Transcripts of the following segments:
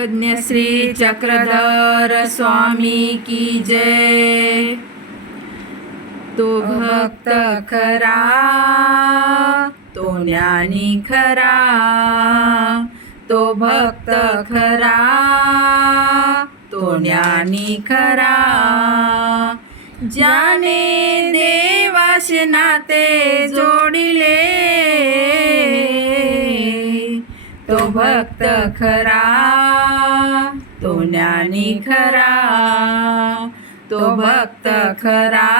सर्वज्ञ श्री चक्रधर स्वामी की जय। तो भक्त खरा, तो ज्ञानी खरा, तो भक्त खरा, तो ज्ञानी खरा, ज्याने देवाशी नाते जोडिले, तो भक्त खरा, तो ज्ञानी खरा, तो भक्त खरा,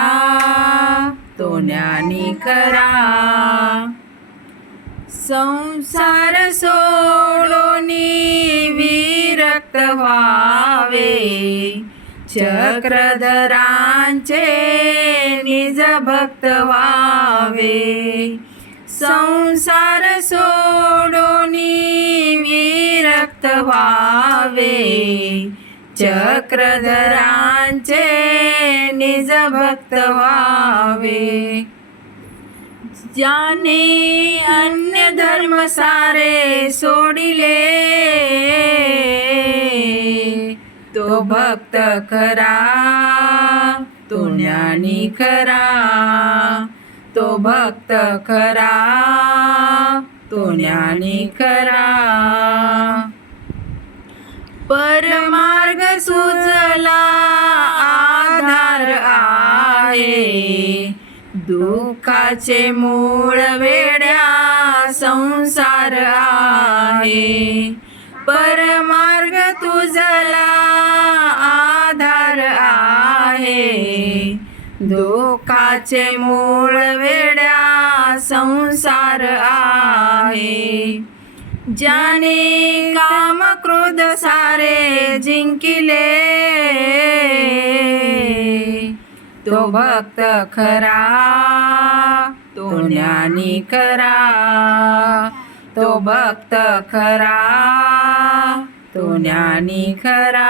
तो ज्ञानी खरा। संसार सोडोनी विरक्त व्हावे, चक्रधरांचे निज भक्त व्हावे। संसार सोडोनी विरक्त व्हावे, चक्रधरांचे निज भक्त व्हावे। ज्याने अन्य धर्म सारे सोडिले, तो भक्त खरा, तो ज्ञानी खरा, तो भक्त खरा, तो ज्ञानी खरा। परमार्ग सुजला आधार आहे, दुःखाचे मूळ वेड्या संसार आहे। परमार्ग तुझला आधार आहे, दुःखाचे मूळ वेड्या संसार आहे। ज्याने काम क्रोध सारे जिंकिले, तो भक्त खरा, तो ज्ञानी खरा, तो भक्त खरा, तो ज्ञानी खरा।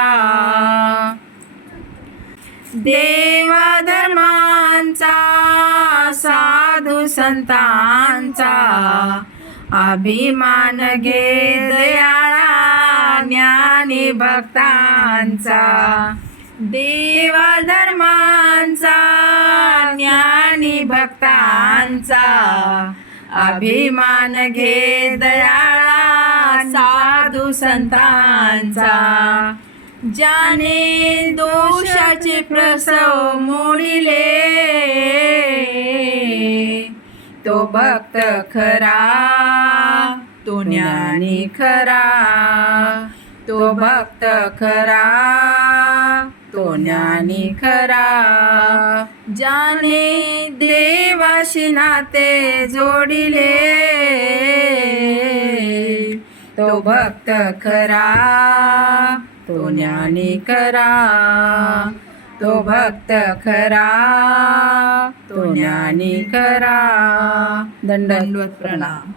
देवा धर्मांचा साधू संतांचा अभिमान घे दयाळा ज्ञानी भक्तांचा। देवा धर्मांचा ज्ञानी भक्तांचा अभिमान घे दयाळा साधू संतांचा। ज्याने दोषाचे प्रसव मोडिले, तो भक्त खरा, तो ज्ञानी खरा, तो भक्त खरा, तो ज्ञानी खरा। ज्याने देवाशी नाते जोडिले, तो भक्त खरा, तो ज्ञानी खरा, तो भक्त खरा, तो ज्ञानी खरा। दंडवत प्रणाम।